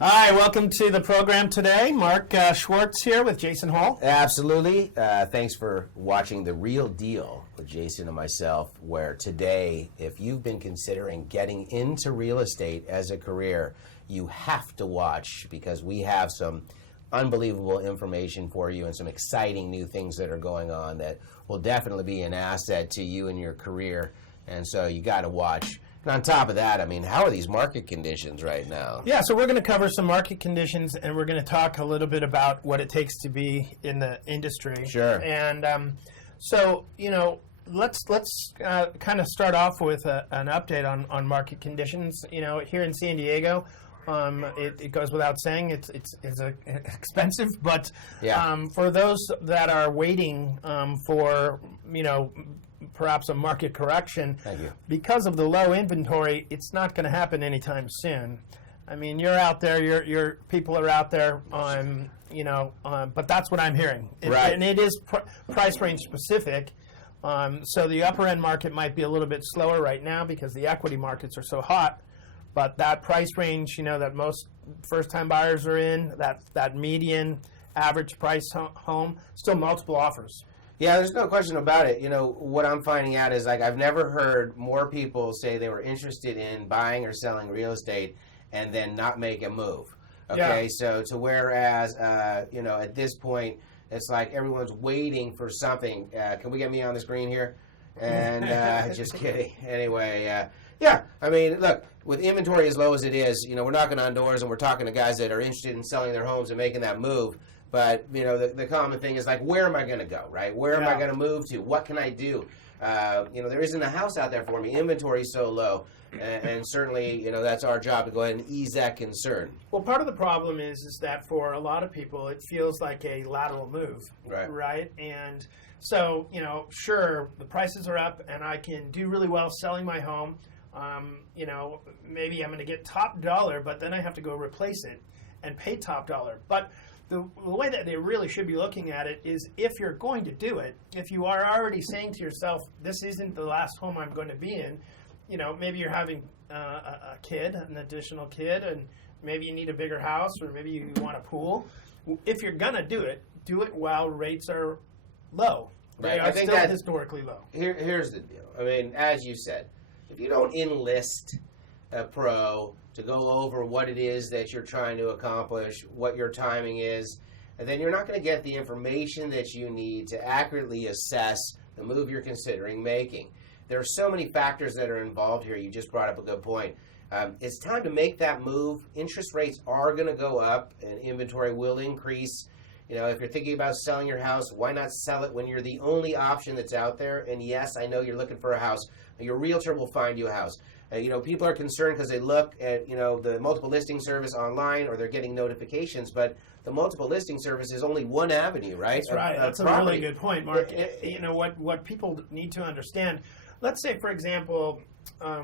Hi, welcome to the program today. Mark Schwartz here with Jason Hall. Absolutely. Thanks for watching The Real Deal with Jason and myself, where today, if you've been considering getting into real estate as a career, you have to watch because we have some unbelievable information for you and some exciting new things that are going on that will definitely be an asset to you and your career. And so you got to watch. And on top of that, I mean, how are these market conditions right now? Yeah, so we're going to cover some market conditions, and we're going to talk a little bit about what it takes to be in the industry. Sure. And so, you know, let's kind of start off with an update on market conditions. You know, here in San Diego, it goes without saying it's expensive, but Yeah. For those that are waiting for, you know, perhaps a market correction, Thank you. because of the low inventory, it's not going to happen anytime soon. I mean, you're out there, your people are out there, but that's what I'm hearing. Right. And it is price range specific. So the upper end market might be a little bit slower right now because the equity markets are so hot. But that price range, you know, that most first-time buyers are in, that median average price home, still multiple offers. Yeah, there's no question about it. You know, what I'm finding out is, like, I've never heard more people say they were interested in buying or selling real estate and then not make a move. Okay, Yeah. so to whereas, you know, at this point, it's like everyone's waiting for something. Can we get me on the screen here? And just kidding. Anyway, yeah, I mean, look, with inventory as low as it is, you know, we're knocking on doors and we're talking to guys that are interested in selling their homes and making that move. But, you know, the common thing is like, where am I going to go, right? Where am I going to move to? What can I do? You know, there isn't a house out there for me. Inventory is so low. And certainly, you know, that's our job to go ahead and ease that concern. Well, part of the problem is that for a lot of people, it feels like a lateral move, right? And so, you know, sure, the prices are up and I can do really well selling my home. You know, maybe I'm going to get top dollar, but then I have to go replace it and pay top dollar. But the way that they really should be looking at it is, if you're going to do it, if you are already saying to yourself, this isn't the last home I'm going to be in, you know, maybe you're having a kid, an additional kid, and maybe you need a bigger house, or maybe you want a pool. If you're going to do it while rates are low. Right. They are I think still that historically low. Here's the deal. I mean, as you said, if you don't enlist a pro to go over what it is that you're trying to accomplish, what your timing is, and then you're not going to get the information that you need to accurately assess the move you're considering making. There are so many factors that are involved here. You just brought up a good point. It's time to make that move. Interest rates are going to go up and inventory will increase. You know, if you're thinking about selling your house, why not sell it when you're the only option that's out there? And yes, I know you're looking for a house. Your realtor will find you a house. You know, people are concerned because they look at, you know, the multiple listing service online, or they're getting notifications, but the multiple listing service is only one avenue, right? That's right. That's a really good point, Mark. You know, what people need to understand, let's say, for example,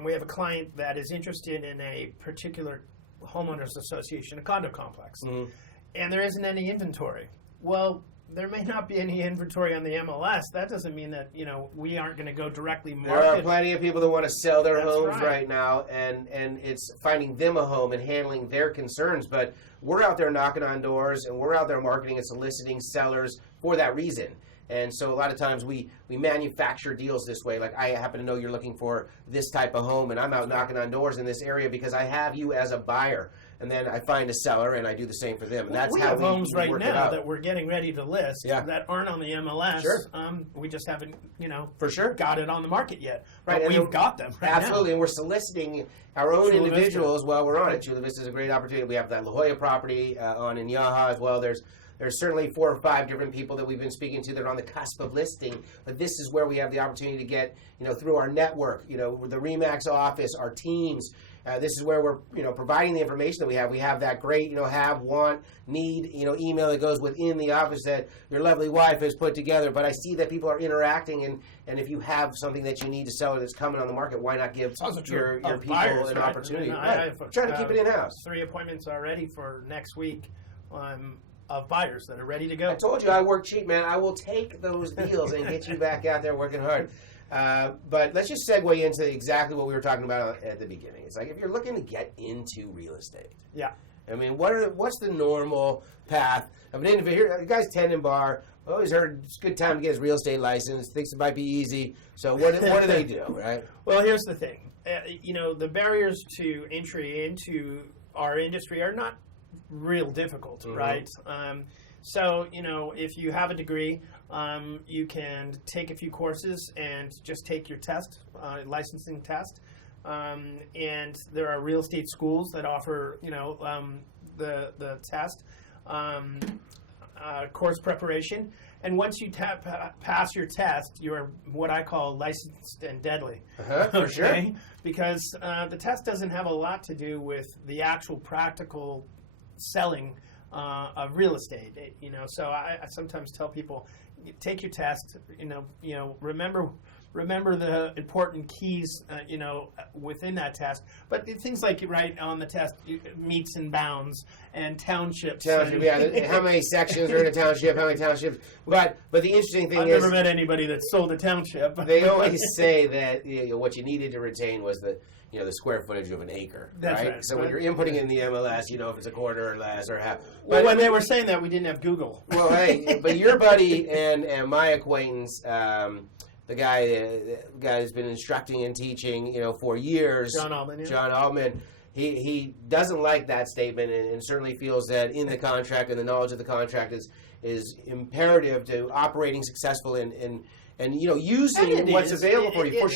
we have a client that is interested in a particular homeowners association, a condo complex, and there isn't any inventory. Well, there may not be any inventory on the MLS. That doesn't mean that, you know, we aren't going to go directly market. There are plenty of people that want to sell their homes right now, and it's finding them a home and handling their concerns. But we're out there knocking on doors, and we're out there marketing and soliciting sellers for that reason. And so a lot of times we manufacture deals this way. Like, I happen to know you're looking for this type of home, and I'm out knocking on doors in this area because I have you as a buyer. And then I find a seller, and I do the same for them. And that's how we have homes right now that we're getting ready to list that aren't on the MLS. Sure. We just haven't, you know, for sure, got it on the market yet. Right, but we've got them right now. Absolutely, and we're soliciting our own Chula individuals Vista. while we're on it. Chula Vista is a great opportunity. We have that La Jolla property on in Yaha as well. There's certainly 4 or 5 different people that we've been speaking to that are on the cusp of listing, but this is where we have the opportunity to get, you know, through our network, you know, the RE/MAX office, our teams. This is where we're, you know, providing the information that we have. We have that great, you know, have, want, need, you know, email that goes within the office that your lovely wife has put together. But I see that people are interacting, and if you have something that you need to sell or that's coming on the market, why not give your people buyers, an opportunity? I've trying to keep it in-house. 3 appointments already for next week of buyers that are ready to go. I told you I work cheap, man. I will take those deals and get you back out there working hard. But let's just segue into exactly what we were talking about at the beginning. It's like, if you're looking to get into real estate, I mean, what's the normal path of an individual? The guy's tending bar. Always heard it's a good time to get his real estate license. Thinks it might be easy. So what do they do, right? Well, here's the thing. The barriers to entry into our industry are not real difficult, right? So, if you have a degree, you can take a few courses and just take your test, licensing test. And there are real estate schools that offer, the test, course preparation. And once you pass your test, you're what I call licensed and deadly. For sure. Because the test doesn't have a lot to do with the actual practical selling of real estate. So I sometimes tell people, take your test. Remember the important keys, within that test. But things like right on the test, meets and bounds and townships. How many sections are in a township? How many townships? But the interesting thing I've never met anybody that sold a township. They always say that what you needed to retain was the square footage of an acre. That's right. So when you're inputting in the MLS, if it's a quarter or less or half. Well, when they were saying that, we didn't have Google. Well, hey, but your buddy and my acquaintance. The guy who's been instructing and teaching, for years, John Altman. Yeah. John Altman, he doesn't like that statement and certainly feels that in the contract and the knowledge of the contract is imperative to operating successful and using what's available for you.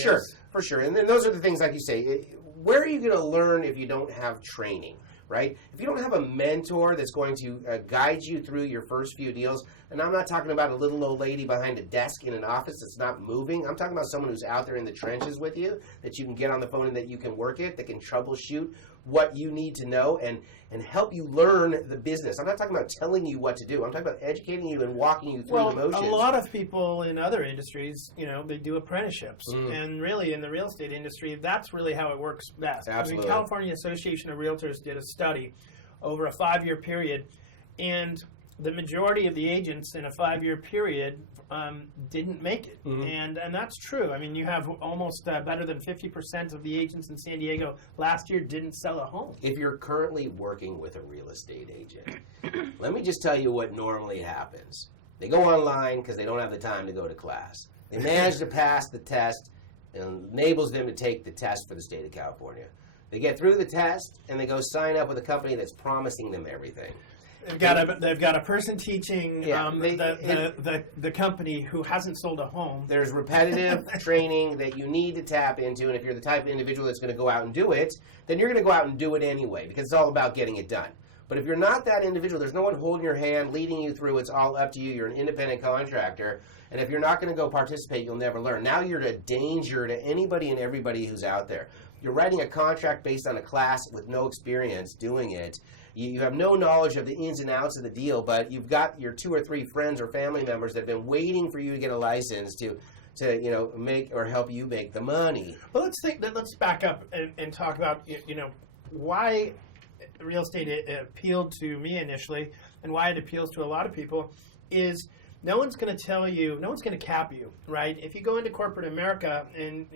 For sure. And then those are the things, like you say, where are you going to learn if you don't have training? Right? If you don't have a mentor that's going to guide you through your first few deals, and I'm not talking about a little old lady behind a desk in an office that's not moving. I'm talking about someone who's out there in the trenches with you, that you can get on the phone and that you can work it, that can troubleshoot what you need to know and help you learn the business. I'm not talking about telling you what to do. I'm talking about educating you and walking you through the motions. A lot of people in other industries, they do apprenticeships. And really in the real estate industry, that's really how it works best. Absolutely. California Association of Realtors did a study over a 5-year period, and the majority of the agents in a 5-year period didn't make it. And that's true. I mean, you have almost better than 50% of the agents in San Diego last year didn't sell a home. If you're currently working with a real estate agent, let me just tell you what normally happens. They go online because they don't have the time to go to class. They manage to pass the test and enables them to take the test for the state of California. They get through the test and they go sign up with a company that's promising them everything. They've got a person teaching the company who hasn't sold a home. There's repetitive training that you need to tap into, and if you're the type of individual that's going to go out and do it, then you're going to go out and do it anyway because it's all about getting it done. But if you're not that individual, there's no one holding your hand, leading you through. It's all up to you. You're an independent contractor, and if you're not going to go participate, you'll never learn. Now you're a danger to anybody and everybody who's out there. You're writing a contract based on a class with no experience doing it. You have no knowledge of the ins and outs of the deal, but you've got your 2 or 3 friends or family members that have been waiting for you to get a license to make or help you make the money. Well, let's back up and talk about why real estate appealed to me initially, and why it appeals to a lot of people is no one's going to tell you, no one's going to cap you, right? If you go into corporate America and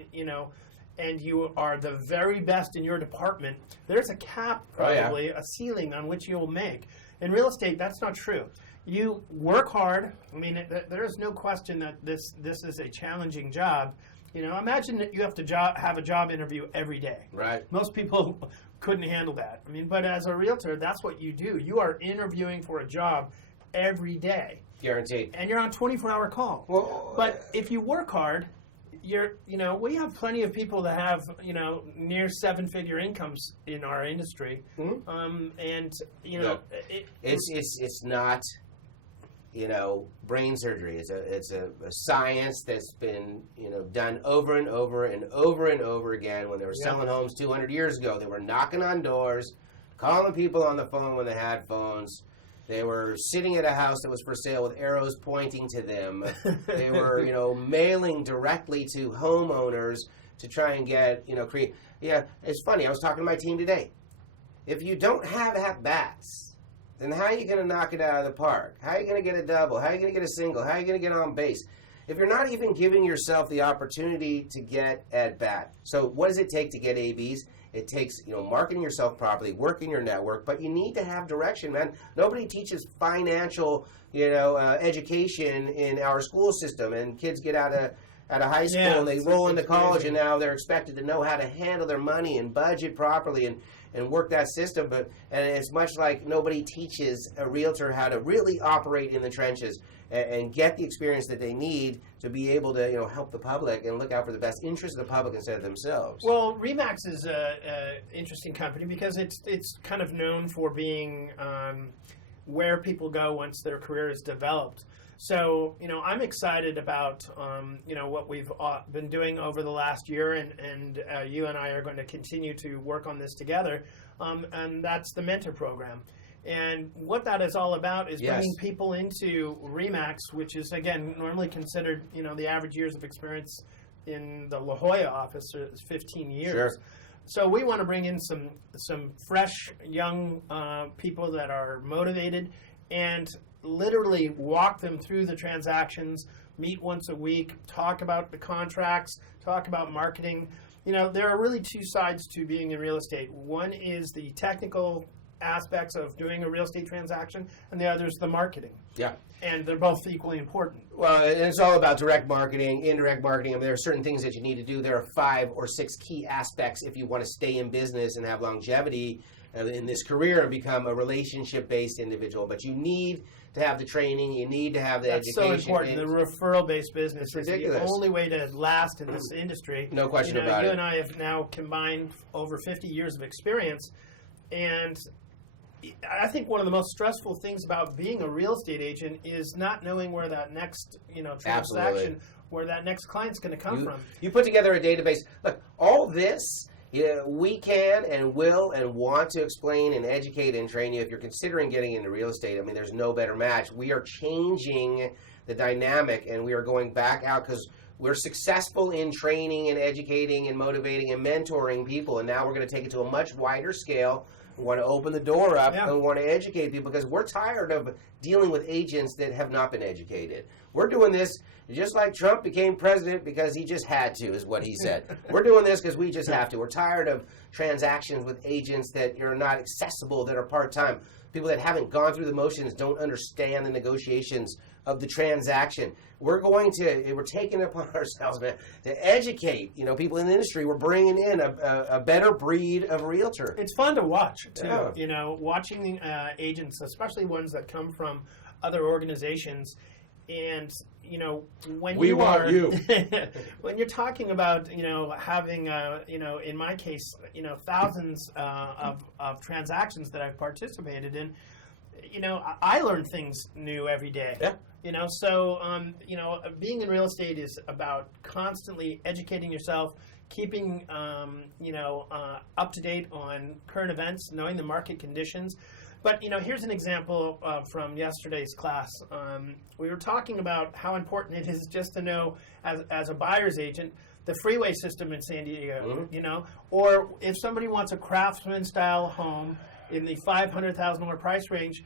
you are the very best in your department, there's a cap, probably, a ceiling on which you'll make. In real estate, that's not true. You work hard. I mean, there is no question that this is a challenging job. Imagine that you have to have a job interview every day. Right. Most people couldn't handle that. I mean, but as a realtor, that's what you do. You are interviewing for a job every day. Guaranteed. And you're on 24-hour call. Well, but if you work hard, we have plenty of people that have, near 7-figure incomes in our industry. And, it's not, brain surgery. It's a science that's been, done over and over and over and over again. When they were selling homes 200 years ago, they were knocking on doors, calling people on the phone when they had phones. They were sitting at a house that was for sale with arrows pointing to them. They were, mailing directly to homeowners to try and get, create. Yeah, it's funny. I was talking to my team today. If you don't have at-bats, then how are you going to knock it out of the park? How are you going to get a double? How are you going to get a single? How are you going to get on base? If you're not even giving yourself the opportunity to get at-bat. So what does it take to get ABs? It takes, marketing yourself properly, working your network, but you need to have direction, man. Nobody teaches financial, education in our school system, and kids get out of high school and they roll into college, and now they're expected to know how to handle their money and budget properly and work that system. And it's much like nobody teaches a realtor how to really operate in the trenches and get the experience that they need to be able to help the public and look out for the best interest of the public instead of themselves. Well, Remax is an interesting company because it's kind of known for being where people go once their career is developed. So, I'm excited about, what we've been doing over the last year, and you and I are going to continue to work on this together, and that's the mentor program. And what that is all about is bringing people into Remax, which is, again, normally considered, the average years of experience in the La Jolla office is 15 years. Sure. So we want to bring in some fresh, young people that are motivated and literally walk them through the transactions, meet once a week, talk about the contracts, talk about marketing. There are really two sides to being in real estate. One is the technical aspects of doing a real estate transaction, and the other is the marketing. Yeah. And they're both equally important. Well, and it's all about direct marketing, indirect marketing. I mean, there are certain things that you need to do. There are 5 or 6 key aspects if you want to stay in business and have longevity in this career and become a relationship-based individual. But you need to have the training. You need to have the education. That's so important. The referral-based business is ridiculous. The only way to last in this industry. No question about it. You and I have now combined over 50 years of experience, and I think one of the most stressful things about being a real estate agent is not knowing where that next, transaction, Absolutely. where that next client's going to come from. You put together a database. Look, all this we can and will and want to explain and educate and train you if you're considering getting into real estate. I mean, there's no better match. We are changing the dynamic, and we are going back out because we're successful in training and educating and motivating and mentoring people, and now we're going to take it to a much wider scale. We want to open the door up and we want to educate people because we're tired of dealing with agents that have not been educated. We're doing this just like Trump became president because he just had to, is what he said. We're doing this because we just have to. We're tired of transactions with agents that are not accessible, that are part-time. People that haven't gone through the motions don't understand the negotiations of the transaction. We're taking it upon ourselves, man, to educate, people in the industry. We're bringing in a better breed of realtor. It's fun to watch, too. Watching agents, especially ones that come from other organizations, and when when you're talking about having in my case thousands of transactions that I've participated in, I learn things new every day. Yeah. So being in real estate is about constantly educating yourself, keeping up to date on current events, knowing the market conditions. But here's an example from yesterday's class. We were talking about how important it is just to know, as a buyer's agent, the freeway system in San Diego. Or if somebody wants a craftsman style home in the $500,000 price range,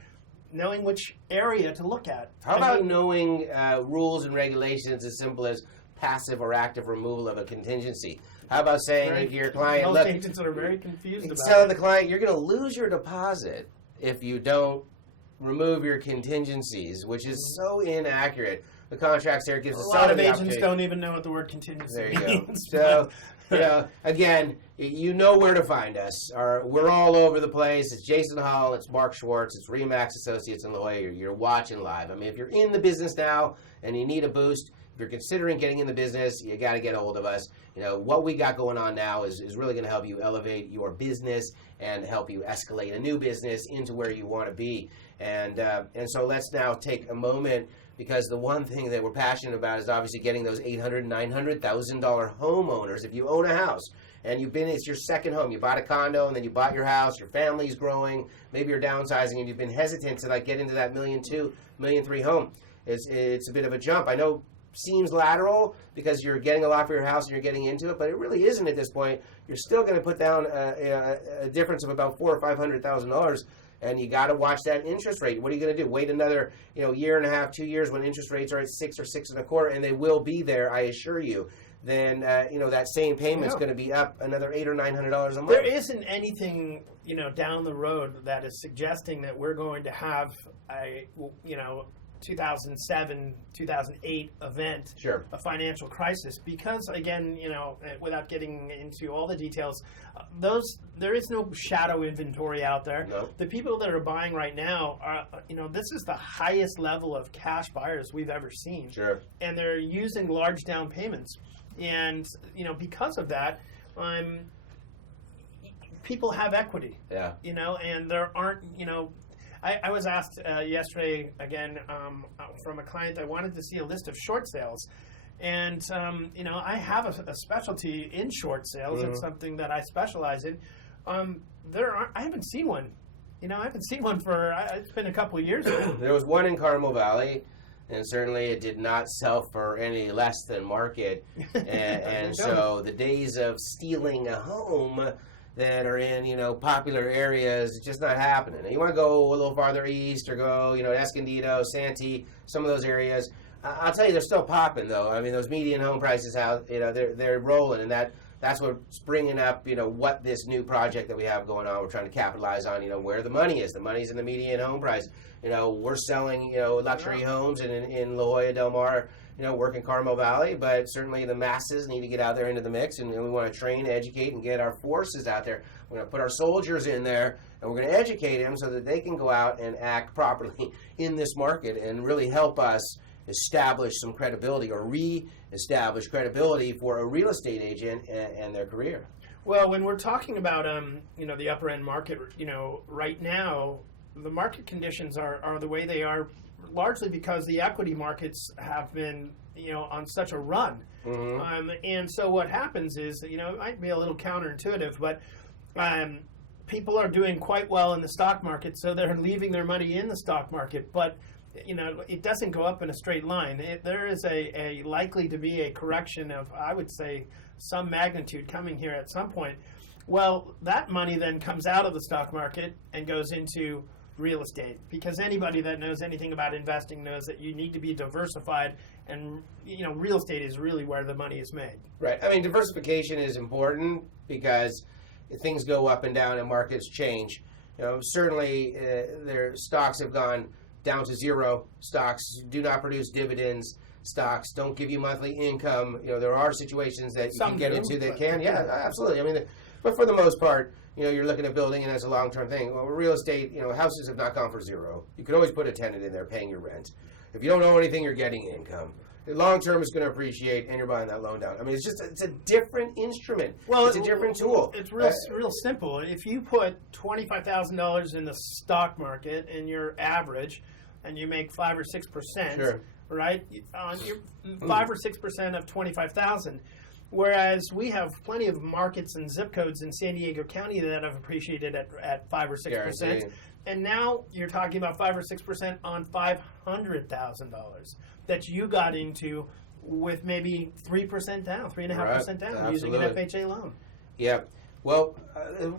knowing which area to look at. How about knowing rules and regulations as simple as passive or active removal of a contingency? How about saying to your client, look, agents are very confused about telling the client, you're going to lose your deposit if you don't remove your contingencies, which is so inaccurate. The contracts there gives us a lot of agents don't even know what the word contingency means. So, again, you know where to find us. We're all over the place. It's Jason Hall, it's Mark Schwartz, it's Remax Associates in La Jolla. You're watching live. I mean, if you're in the business now and you need a boost, if you're considering getting in the business, you got to get a hold of us. What we got going on now is really going to help you elevate your business and help you escalate a new business into where you want to be. And so let's now take a moment, because the one thing that we're passionate about is obviously getting those $800,000, $900,000 homeowners. If you own a house and it's your second home, you bought a condo and then you bought your house, your family's growing, maybe you're downsizing and you've been hesitant to get into that $1.2 million, $1.3 million home. It's a bit of a jump. I know seems lateral because you're getting a lot for your house and you're getting into it, but it really isn't at this point. You're still going to put down a difference of about $400,000 or $500,000, and you got to watch that interest rate. What are you going to do? Wait another year and a half, 2 years when interest rates are at 6 or 6.25, and they will be there, I assure you. then that same payment's going to be up another $800 or $900 a month. There isn't anything down the road that is suggesting that we're going to have a 2007, 2008 event, sure, a financial crisis, because again, without getting into all the details, there is no shadow inventory out there. No. The people that are buying right now are, this is the highest level of cash buyers we've ever seen. Sure. And they're using large down payments. And, because of that, people have equity. Yeah. And there aren't, I was asked yesterday, again, from a client, I wanted to see a list of short sales. And, I have a specialty in short sales. Mm-hmm. It's something that I specialize in. I haven't seen one. I haven't seen one it's been a couple of years ago. There was one in Carmel Valley, and certainly it did not sell for any less than market. And so the days of stealing a home that are in, popular areas, it's just not happening. And you want to go a little farther east or go, Escondido, Santee, some of those areas. I'll tell you, they're still popping, though. I mean, those median home prices, they're rolling, and that's what's bringing up, what this new project that we have going on, we're trying to capitalize on, where the money is. The money's in the median home price. We're selling, luxury homes in La Jolla Del Mar, work in Carmel Valley, but certainly the masses need to get out there into the mix, and we want to train, educate, and get our forces out there. We're going to put our soldiers in there, and we're going to educate them so that they can go out and act properly in this market and really help us establish some credibility or re-establish credibility for a real estate agent and their career. Well, when we're talking about the upper end market, right now the market conditions are the way they are, largely because the equity markets have been on such a run. Mm-hmm. And so what happens is it might be a little counterintuitive, but people are doing quite well in the stock market, so they're leaving their money in the stock market, but it doesn't go up in a straight line. There is a likely to be a correction of, I would say, some magnitude coming here at some point. Well, that money then comes out of the stock market and goes into real estate, because anybody that knows anything about investing knows that you need to be diversified, and real estate is really where the money is made. Right. I mean, diversification is important because things go up and down and markets change. Certainly their stocks have gone down to zero. Stocks do not produce dividends. Stocks don't give you monthly income. There are situations that you can get into that can. Yeah, absolutely. I mean, but for the most part, you're looking at building and as a long-term thing. Well, real estate, houses have not gone for zero. You can always put a tenant in there paying your rent. If you don't own anything, you're getting income. Long-term is going to appreciate, and you're buying that loan down. I mean, it's a different instrument. Well, it's a different tool. It's real simple. If you put $25,000 in the stock market and you're average, and you make 5 or 6%, sure, right? You're 5 or 6% of 25,000. Whereas we have plenty of markets and zip codes in San Diego County that have appreciated at 5 or 6%. Guaranteed. And now you're talking about 5 or 6% on $500,000 that you got into with maybe 3% down, 3.5% down, Absolutely. using an FHA loan. Yeah. Well,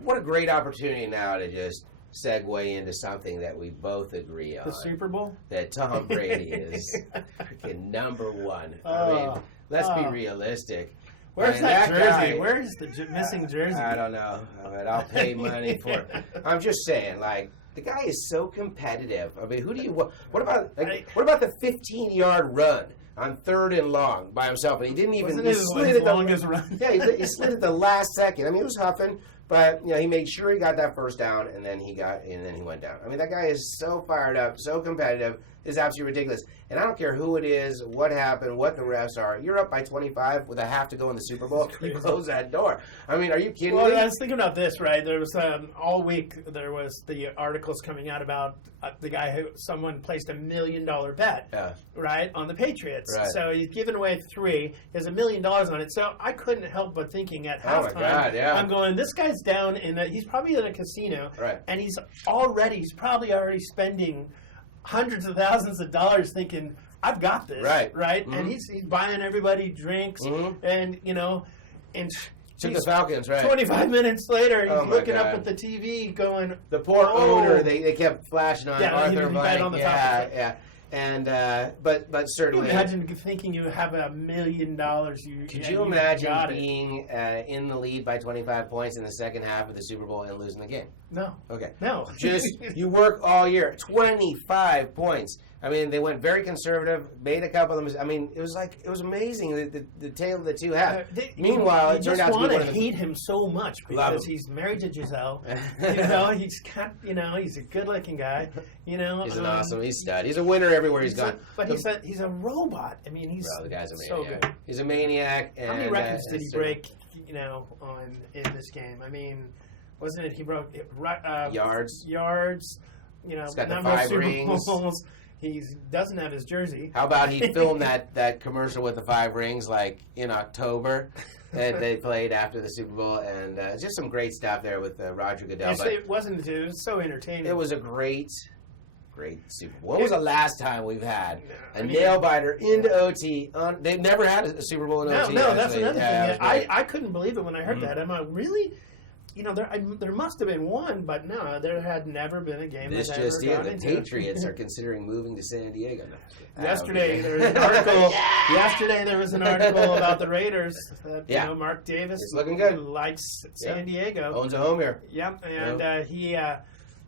what a great opportunity now to just segue into something that we both agree on. The Super Bowl? That Tom Brady is freaking number one. I mean, let's be realistic. Where's that jersey? guy, where's the missing jersey? I don't know, but I'll pay money for it. I'm just saying, the guy is so competitive. I mean, what about the 15-yard run on 3rd and long by himself? And he didn't even, he slid at the longest run. Yeah, he slid at the last second. I mean, he was huffing, but he made sure he got that first down, and then he went down. I mean, that guy is so fired up, so competitive. It's absolutely ridiculous. And I don't care who it is, what happened, what the refs are. You're up by 25 with a half to go in the Super Bowl. You close that door. I mean, are you kidding me? Well, I was thinking about this, right? There was all week there was the articles coming out about the guy someone placed $1 million bet, right, on the Patriots. Right. So he's given away 3. He has $1 million on it. So I couldn't help but thinking at halftime, my God, yeah. I'm going, this guy's down he's probably in a casino, right, and he's probably already spending hundreds of thousands of dollars thinking, I've got this, right? Mm-hmm. And he's buying everybody drinks, and and took the Falcons, right? 25 minutes later, he's looking up at the TV, going, the poor owner. They kept flashing on Arthur Blank. On the top. Yeah. And but certainly, imagine thinking you have $1 million. Could you imagine being in the lead by 25 points in the second half of the Super Bowl and losing the game? No. Okay. No. Just you work all year, 25 points. I mean, they went very conservative, made a couple of them. I mean, it was amazing the tale of the two halves. Meanwhile, it turned out to be one of the. You just want to hate him so much because he's married to Giselle. He's a good-looking guy. He's an awesome. He's stud. He's a winner everywhere he's gone. But he's a robot. I mean, the guy's a maniac. So good. He's a maniac. How many records did he break? In this game. I mean, wasn't it he broke yards? He's got number the 5 of Super rings. Bowls. He doesn't have his jersey. How about he filmed that commercial with the 5 rings like in October that they played after the Super Bowl, and just some great stuff there with Roger Goodell. It was so entertaining. It was a great Super Bowl. When was the last time we've had a nail biter into OT? They've never had a Super Bowl in OT. No, that's another thing. I couldn't believe it when I heard that. I'm like, really? There must have been one, but no, there had never been a game. This just in: the Patriots are considering moving to San Diego. Yesterday there was an article. Yesterday there was an article about the Raiders. That, Mark Davis it's looking good. Likes San Diego. Owns a home here. Yep, and he.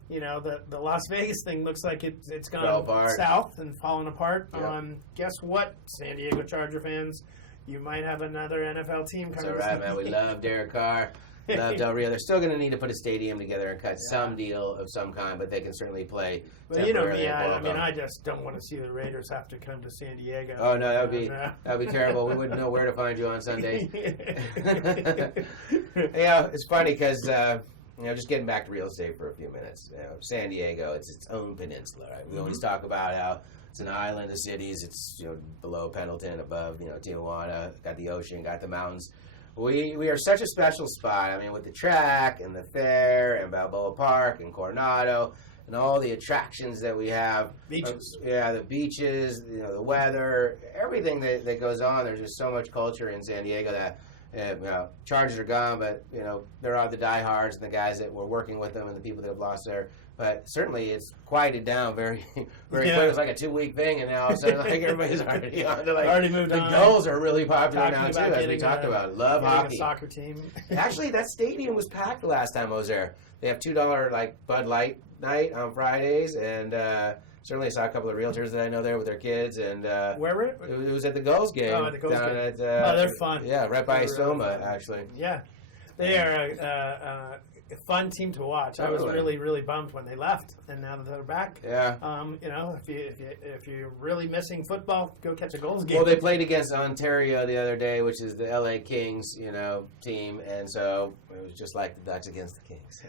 The Las Vegas thing looks like it's gone south and fallen apart. Yeah. Guess what, San Diego Charger fans? You might have another NFL team coming. That's all right, man. We love Derek Carr. Love Del Rio. They're still going to need to put a stadium together and cut some deal of some kind, but they can certainly play. But you know me, I just don't want to see the Raiders have to come to San Diego. Oh no, that would be terrible. We wouldn't know where to find you on Sunday. It's funny because just getting back to real estate for a few minutes. San Diego, it's its own peninsula. Right? We always talk about how it's an island of cities. It's below Pendleton, above Tijuana, got the ocean, got the mountains. We are such a special spot. I mean, with the track and the fair and Balboa Park and Coronado and all the attractions that we have. Beaches. The beaches, the weather, everything that goes on. There's just so much culture in San Diego that Chargers are gone, but there are the diehards and the guys that were working with them and the people that have lost their. But certainly it's quieted down very, very quick. It's like a 2-week thing, and now all of a sudden everybody's already on to already moved on. The Gulls are really popular now too, as we talked about. Love hockey. A soccer team. Actually, that stadium was packed the last time I was there. They have $2 Bud Light night on Fridays, and certainly saw a couple of realtors that I know there with their kids. And where were it? It was at the Gulls game. Oh, at the Gulls game. At, they're fun. Yeah, right by Soma, really actually. Yeah, they are a fun team to watch. Totally. I was really, really bummed when they left, and now that they're back. Yeah. If you're really missing football, go catch a Gulls game. Well, they played against Ontario the other day, which is the LA Kings, team, and so it was just like the Ducks against the Kings.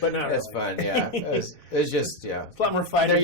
But no, it's fun. Yeah, it was just It's a lot more fighting.